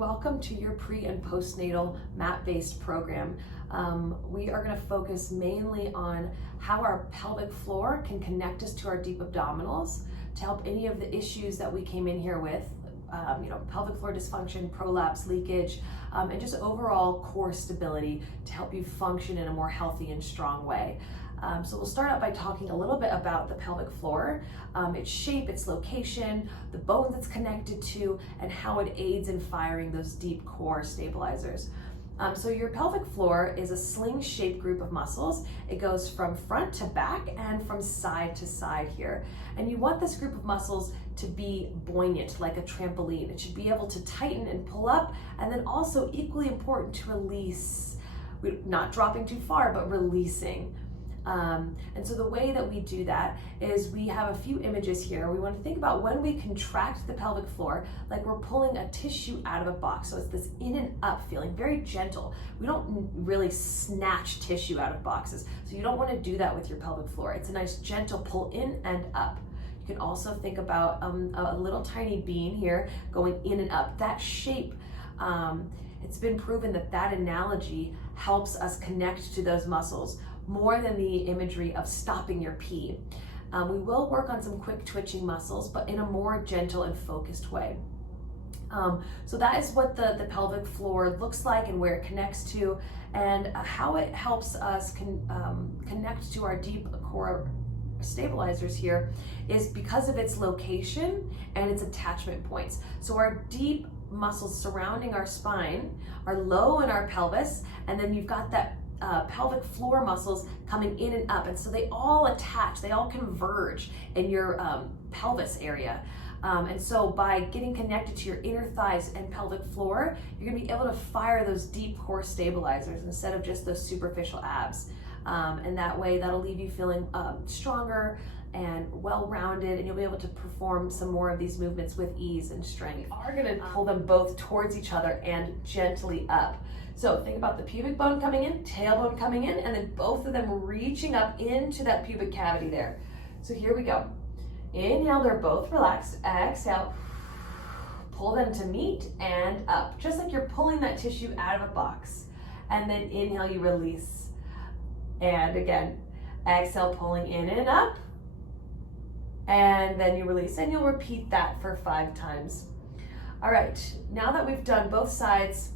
welcome to your pre and postnatal mat-based program. We are going to focus mainly on how our pelvic floor can connect us to our deep abdominals to help any of the issues that we came in here with, pelvic floor dysfunction, prolapse, leakage, and just overall core stability to help you function in a more healthy and strong way. So we'll start out by talking a little bit about the pelvic floor, its shape, its location, the bones it's connected to, and how it aids in firing those deep core stabilizers. So your pelvic floor is a sling-shaped group of muscles. It goes from front to back and from side to side here. And you want this group of muscles to be buoyant, like a trampoline. It should be able to tighten and pull up, and then also equally important to release, not dropping too far, but releasing. And so the way that we do that is we have a few images here. We want to think about when we contract the pelvic floor, like we're pulling a tissue out of a box. So it's this in and up feeling, very gentle. We don't really snatch tissue out of boxes. So you don't want to do that with your pelvic floor. It's a nice gentle pull in and up. You can also think about a little tiny bean here going in and up. That shape, it's been proven that that analogy helps us connect to those muscles more than the imagery of stopping your pee. We will work on some quick twitching muscles, but in a more gentle and focused way. So that is what the pelvic floor looks like and where it connects to, and how it helps us connect to our deep core stabilizers here is because of its location and its attachment points. So our deep muscles surrounding our spine are low in our pelvis, and then you've got that pelvic floor muscles coming in and up, and so they all attach, they all converge in your pelvis area. And so by getting connected to your inner thighs and pelvic floor, you're gonna be able to fire those deep core stabilizers instead of just those superficial abs. And that way, that'll leave you feeling stronger and well-rounded, and you'll be able to perform some more of these movements with ease and strength. We are gonna pull them both towards each other and gently up. So think about the pubic bone coming in, tailbone coming in, and then both of them reaching up into that pubic cavity there. So here we go. Inhale, they're both relaxed. Exhale, pull them to meet and up, just like you're pulling that tissue out of a box. And then inhale, you release. And again, exhale, pulling in and up. And then you release, and you'll repeat that for 5 times. All right, now that we've done both sides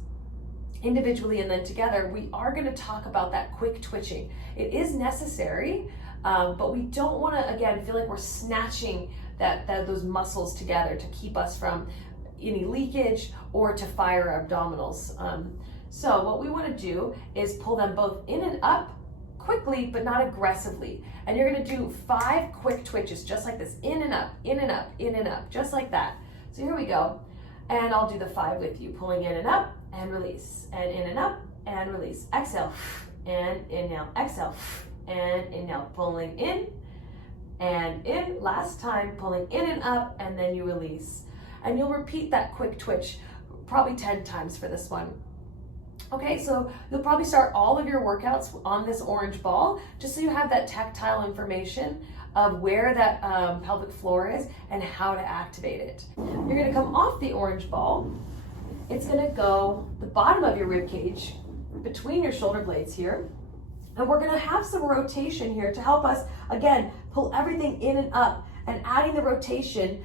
individually and then together, we are going to talk about that quick twitching. It is necessary, but we don't want to, again, feel like we're snatching those muscles together to keep us from any leakage or to fire our abdominals. So what we want to do is pull them both in and up quickly, but not aggressively. And you're going to do 5 quick twitches, just like this, in and up, in and up, in and up, just like that. So here we go. And I'll do the 5 with you, pulling in and up and release, and in and up and release. Exhale and inhale, exhale and inhale, pulling in and in. Last time, pulling in and up, and then you release. And you'll repeat that quick twitch probably 10 times for this one. Okay, so you'll probably start all of your workouts on this orange ball, just so you have that tactile information of where that pelvic floor is and how to activate it. You're gonna come off the orange ball. It's gonna go the bottom of your rib cage, between your shoulder blades here. And we're gonna have some rotation here to help us, again, pull everything in and up. And adding the rotation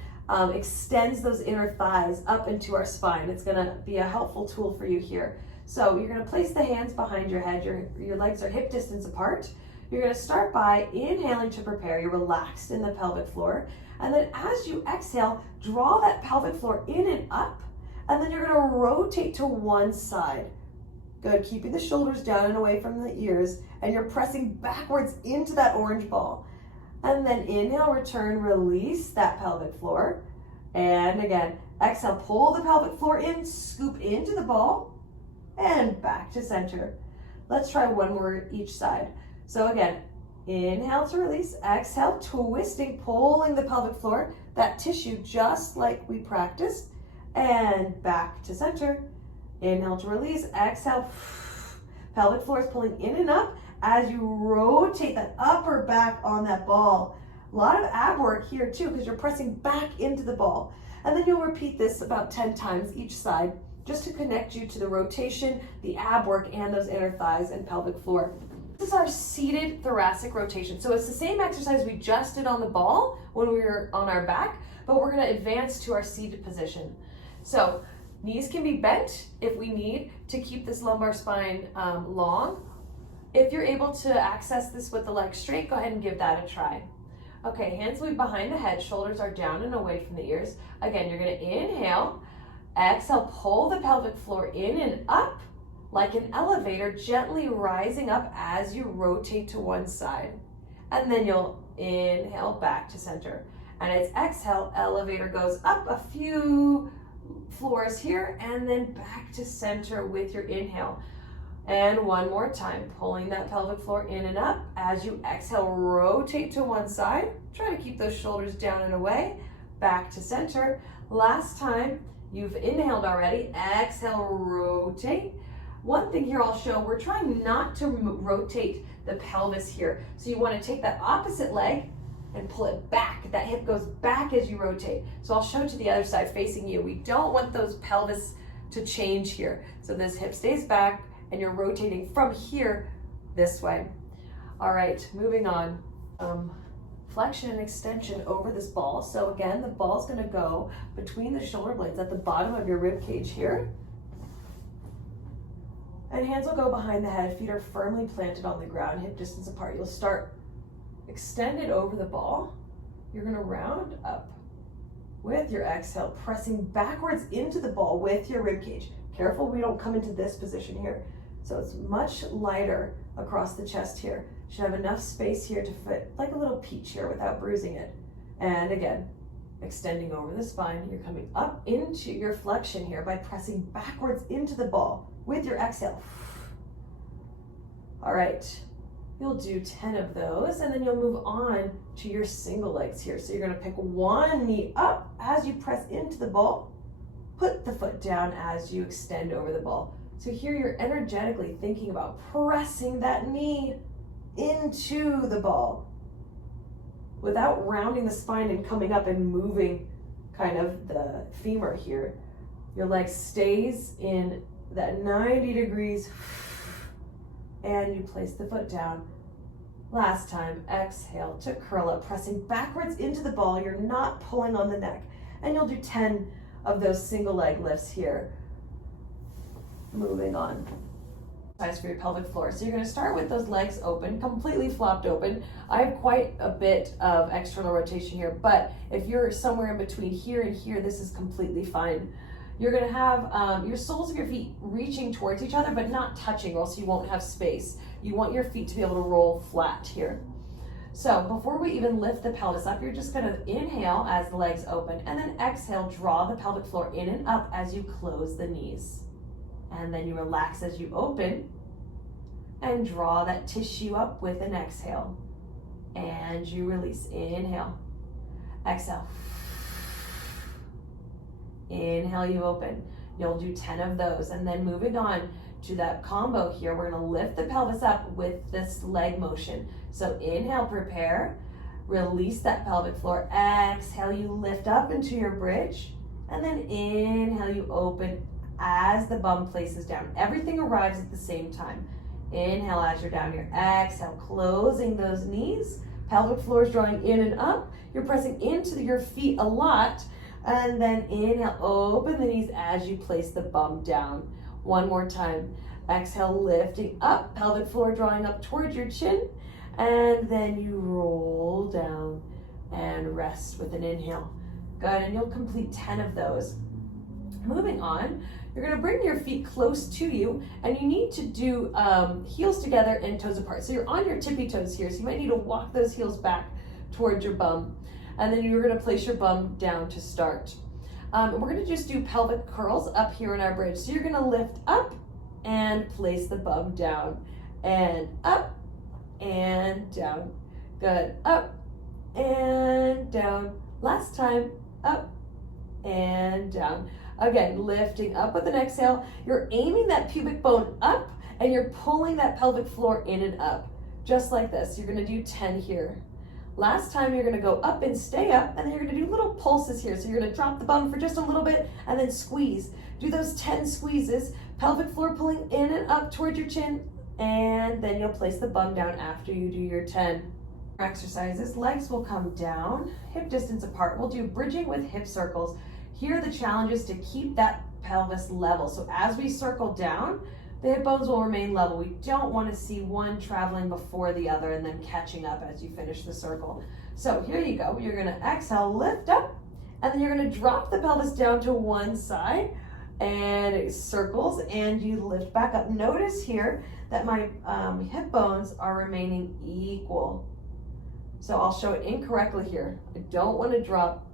extends those inner thighs up into our spine. It's gonna be a helpful tool for you here. So you're gonna place the hands behind your head. Your legs are hip distance apart. You're gonna start by inhaling to prepare. You're relaxed in the pelvic floor. And then as you exhale, draw that pelvic floor in and up. And then you're gonna rotate to one side. Good, keeping the shoulders down and away from the ears. And you're pressing backwards into that orange ball. And then inhale, return, release that pelvic floor. And again, exhale, pull the pelvic floor in, scoop into the ball, and back to center. Let's try one more each side. So again, inhale to release, exhale, twisting, pulling the pelvic floor, that tissue just like we practiced, and back to center. Inhale to release, exhale, pelvic floor is pulling in and up as you rotate that upper back on that ball. A lot of ab work here too, because you're pressing back into the ball. And then you'll repeat this about 10 times each side. just to connect you to the rotation, the ab work, and those inner thighs and pelvic floor. This is our seated thoracic rotation. So it's the same exercise we just did on the ball when we were on our back, but we're gonna advance to our seated position. So knees can be bent if we need to keep this lumbar spine long. If you're able to access this with the legs straight, go ahead and give that a try. Okay, hands will be behind the head, shoulders are down and away from the ears. Again, you're gonna inhale, exhale, pull the pelvic floor in and up like an elevator, gently rising up as you rotate to one side. And then you'll inhale back to center. And it's exhale, elevator goes up a few floors here and then back to center with your inhale. And one more time, pulling that pelvic floor in and up. As you exhale, rotate to one side. Try to keep those shoulders down and away. Back to center. Last time, you've inhaled already. Exhale, rotate. One thing here I'll show, we're trying not to rotate the pelvis here. So you want to take that opposite leg and pull it back. That hip goes back as you rotate. So I'll show to the other side facing you. We don't want those pelvis to change here. So this hip stays back and you're rotating from here this way. All right, moving on. Flexion and extension over this ball. So again, the ball's gonna go between the shoulder blades at the bottom of your rib cage here. And hands will go behind the head, feet are firmly planted on the ground, hip distance apart. You'll start extended over the ball. You're gonna round up with your exhale, pressing backwards into the ball with your rib cage. Careful we don't come into this position here. So it's much lighter across the chest here. Should have enough space here to fit like a little peach here without bruising it. And again, extending over the spine. You're coming up into your flexion here by pressing backwards into the ball with your exhale. All right, you'll do 10 of those and then you'll move on to your single legs here. So you're gonna pick one knee up as you press into the ball, put the foot down as you extend over the ball. So here you're energetically thinking about pressing that knee into the ball without rounding the spine and coming up and moving kind of the femur here. Your leg stays in that 90 degrees and you place the foot down. Last time, exhale to curl up, pressing backwards into the ball. You're not pulling on the neck. And you'll do 10 of those single leg lifts here. Moving on. For your pelvic floor. So you're going to start with those legs open, completely flopped open. I have quite a bit of external rotation here, but if you're somewhere in between here and here, this is completely fine. You're going to have your soles of your feet reaching towards each other, but not touching, or else you won't have space. You want your feet to be able to roll flat here. So before we even lift the pelvis up, you're just going to inhale as the legs open, and then exhale, draw the pelvic floor in and up as you close the knees. And then you relax as you open and draw that tissue up with an exhale. And you release. Inhale. Exhale. Inhale, you open. You'll do 10 of those. And then moving on to that combo here, we're gonna lift the pelvis up with this leg motion. So inhale, prepare. Release that pelvic floor. Exhale, you lift up into your bridge. And then inhale, you open as the bum places down. Everything arrives at the same time. Inhale as you're down here. Exhale, closing those knees. Pelvic floor is drawing in and up. You're pressing into your feet a lot. And then inhale, open the knees as you place the bum down. One more time. Exhale, lifting up. Pelvic floor drawing up towards your chin. And then you roll down and rest with an inhale. Good, and you'll complete 10 of those. Moving on, you're gonna bring your feet close to you and you need to do heels together and toes apart. So you're on your tippy toes here, so you might need to walk those heels back towards your bum. And then you're gonna place your bum down to start. We're gonna just do pelvic curls up here in our bridge. So you're gonna lift up and place the bum down and up and down. Good, up and down. Last time, up and down. Again, lifting up with an exhale. You're aiming that pubic bone up and you're pulling that pelvic floor in and up. Just like this. You're gonna do 10 here. Last time you're gonna go up and stay up, and then you're gonna do little pulses here. So you're gonna drop the bum for just a little bit and then squeeze. Do those 10 squeezes, pelvic floor pulling in and up towards your chin, and then you'll place the bum down after you do your 10 exercises. Legs will come down, hip distance apart. We'll do bridging with hip circles. Here the challenge is to keep that pelvis level. So as we circle down, the hip bones will remain level. We don't want to see one traveling before the other and then catching up as you finish the circle. So here you go. You're going to exhale, lift up, and then you're going to drop the pelvis down to one side, and it circles, and you lift back up. Notice here that my hip bones are remaining equal. So I'll show it incorrectly here. I don't want to drop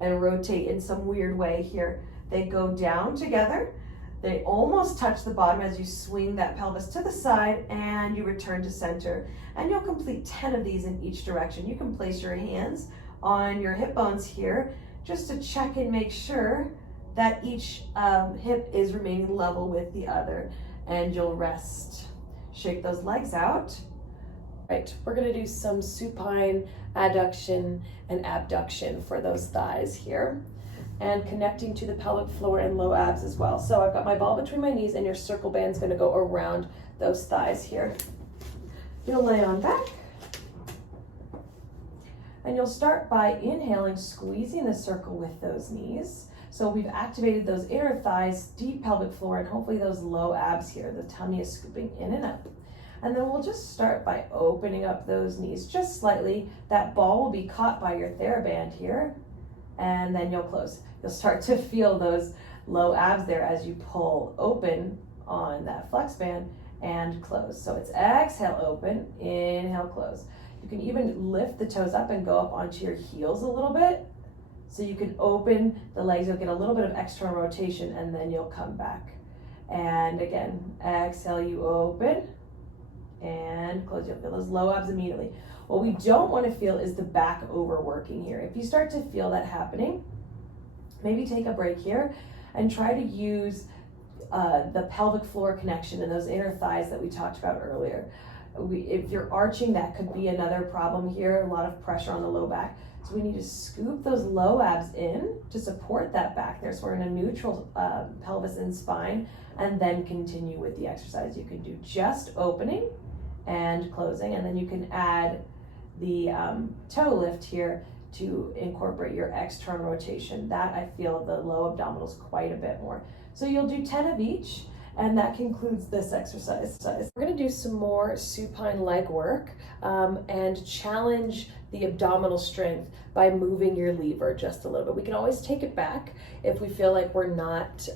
and rotate in some weird way here. They go down together. They almost touch the bottom as you swing that pelvis to the side, and you return to center. And you'll complete 10 of these in each direction. You can place your hands on your hip bones here just to check and make sure that each hip is remaining level with the other. And you'll rest. Shake those legs out. Right, we're gonna do some supine adduction and abduction for those thighs here, and connecting to the pelvic floor and low abs as well. So I've got my ball between my knees, and your circle band's gonna go around those thighs here. You'll lay on back, and you'll start by inhaling, squeezing the circle with those knees. So we've activated those inner thighs, deep pelvic floor, and hopefully those low abs here. The tummy is scooping in and up. And then we'll just start by opening up those knees just slightly. That ball will be caught by your TheraBand here, and then you'll close. You'll start to feel those low abs there as you pull open on that flex band and close. So it's exhale, open, inhale, close. You can even lift the toes up and go up onto your heels a little bit. So you can open the legs, you'll get a little bit of external rotation, and then you'll come back. And again, exhale, you open, and close. You'll feel those low abs immediately. What we don't want to feel is the back overworking here. If you start to feel that happening, maybe take a break here and try to use the pelvic floor connection and those inner thighs that we talked about earlier. If you're arching, that could be another problem here, a lot of pressure on the low back. So we need to scoop those low abs in to support that back there. So we're in a neutral pelvis and spine, and then continue with the exercise. You can do just opening and closing, and then you can add the toe lift here to incorporate your external rotation. That I feel the low abdominals quite a bit more. So you'll do 10 of each, and that concludes this exercise. We're gonna do some more supine leg work and challenge the abdominal strength by moving your lever just a little bit. We can always take it back if we feel like we're not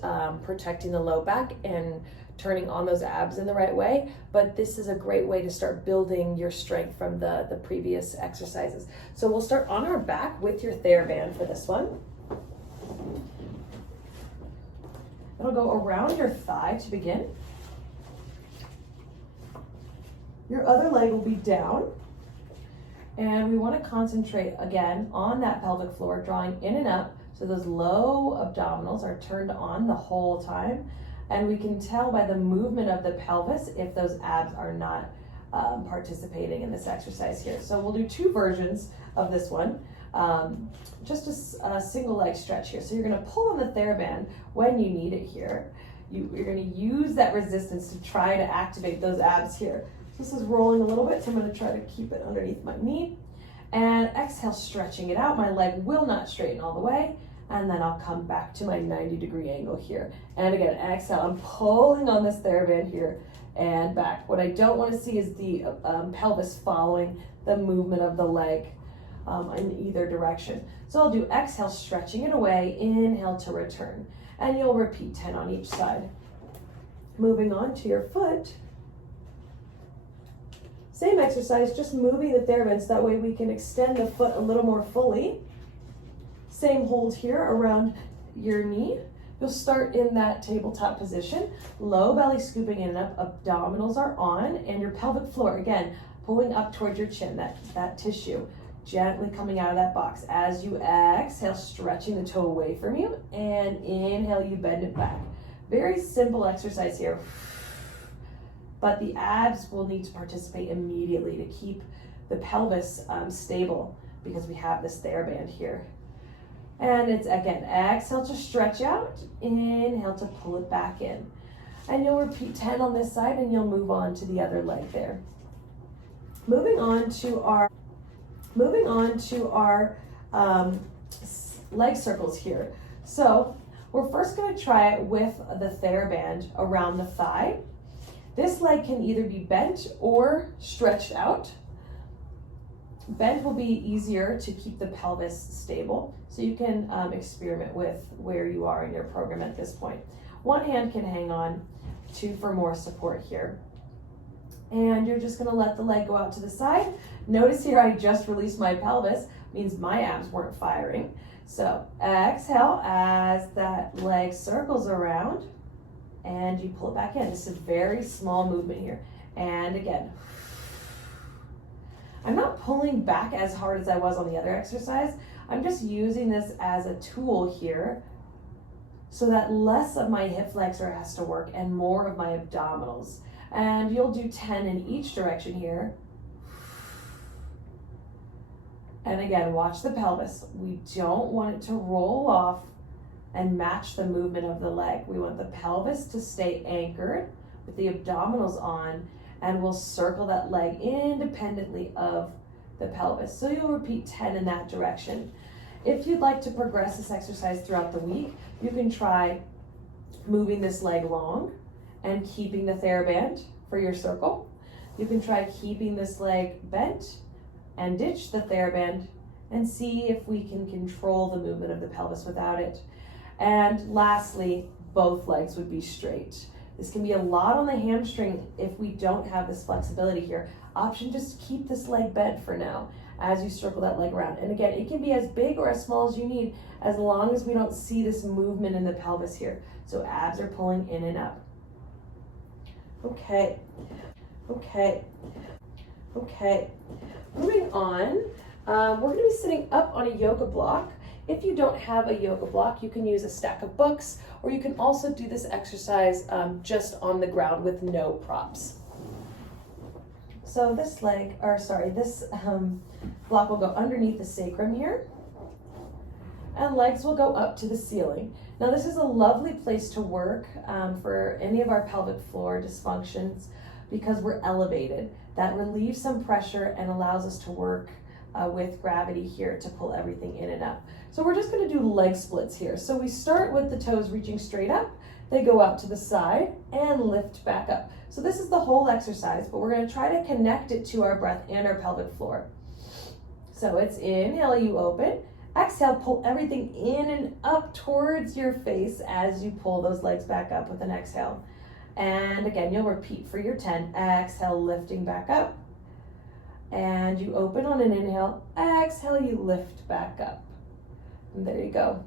protecting the low back and turning on those abs in the right way, but this is a great way to start building your strength from the previous exercises. So we'll start on our back with your TheraBand for this one. It'll go around your thigh to begin. Your other leg will be down. And we want to concentrate again on that pelvic floor, drawing in and up. So those low abdominals are turned on the whole time. And we can tell by the movement of the pelvis if those abs are not participating in this exercise here. So we'll do two versions of this one. Just a single leg stretch here. So you're going to pull on the TheraBand when you need it here. You're going to use that resistance to try to activate those abs here. So this is rolling a little bit, so I'm going to try to keep it underneath my knee. And exhale, stretching it out. My leg will not straighten all the way. And then I'll come back to my 90-degree angle here. And again, exhale, I'm pulling on this TheraBand here and back. What I don't want to see is the pelvis following the movement of the leg in either direction. So I'll do exhale, stretching it away, inhale to return. And you'll repeat 10 on each side. Moving on to your foot. Same exercise, just moving the TheraBand so that way we can extend the foot a little more fully. Same hold here around your knee. You'll start in that tabletop position, low belly scooping in and up, abdominals are on, and your pelvic floor, again, pulling up towards your chin, that tissue, gently coming out of that box. As you exhale, stretching the toe away from you, and inhale, you bend it back. Very simple exercise here, but the abs will need to participate immediately to keep the pelvis stable because we have this TheraBand here. And it's, again, exhale to stretch out, inhale to pull it back in. And you'll repeat 10 on this side, and you'll move on to the other leg there. Moving on to our leg circles here. So we're first going to try it with the TheraBand around the thigh. This leg can either be bent or stretched out. Bent will be easier to keep the pelvis stable, so you can experiment with where you are in your program at this point. One hand can hang on, two for more support here. And you're just gonna let the leg go out to the side. Notice here I just released my pelvis, means my abs weren't firing. So exhale as that leg circles around and you pull it back in. This is a very small movement here. And again, I'm not pulling back as hard as I was on the other exercise. I'm just using this as a tool here so that less of my hip flexor has to work and more of my abdominals. And you'll do 10 in each direction here. And again, watch the pelvis. We don't want it to roll off and match the movement of the leg. We want the pelvis to stay anchored with the abdominals on, and we'll circle that leg independently of the pelvis. So you'll repeat 10 in that direction. If you'd like to progress this exercise throughout the week, you can try moving this leg long and keeping the TheraBand for your circle. You can try keeping this leg bent and ditch the TheraBand and see if we can control the movement of the pelvis without it. And lastly, both legs would be straight. This can be a lot on the hamstring if we don't have this flexibility here. Option, just keep this leg bent for now as you circle that leg around. And again, it can be as big or as small as you need as long as we don't see this movement in the pelvis here. So abs are pulling in and up. Okay. Moving on, we're going to be sitting up on a yoga block. If you don't have a yoga block, you can use a stack of books, or you can also do this exercise just on the ground with no props. So this block will go underneath the sacrum here, and legs will go up to the ceiling. Now this is a lovely place to work for any of our pelvic floor dysfunctions because we're elevated. That relieves some pressure and allows us to work with gravity here to pull everything in and up. So we're just going to do leg splits here. So we start with the toes reaching straight up, they go out to the side and lift back up. So this is the whole exercise, but we're going to try to connect it to our breath and our pelvic floor. So it's inhale, you open. Exhale, pull everything in and up towards your face as you pull those legs back up with an exhale. And again, you'll repeat for your 10. Exhale, lifting back up. And you open on an inhale. Exhale, you lift back up. And there you go.